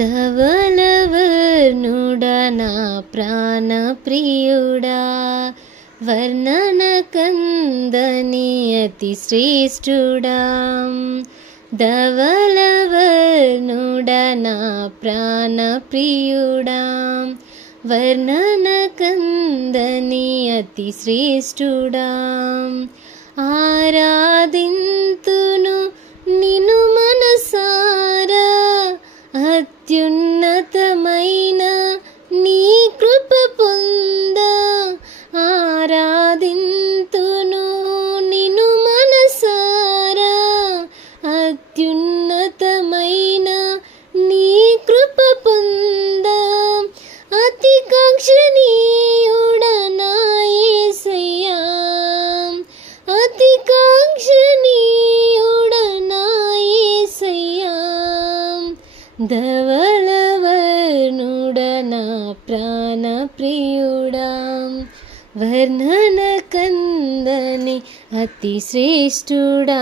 ధవలవర్ణుడా నా ప్రాణ ప్రియుడా, వర్ణన కందని అతి శ్రేష్ఠుడా. ధవలవర్ణుడా నా ప్రాణ ప్రియుడా, వర్ణన కందని అతి శ్రేష్ఠుడా. ఆరాధింతును నిన్ను మనసారా, అత్యున్నతమైన నీ కృప పొంద. ఆరాధింతును నిన్ను మనసారా, అత్యున్నతమైన నీ కృప పొంద. అతి కాంక్షణీయుడా నా యేసయ్యా, అతి కాంక్షణీయుడా నా యేసయ్యా. ధవలవర్ణుడా నా ప్రాణ ప్రియుడా, వర్ణన కందని అతి శ్రేష్ఠుడా.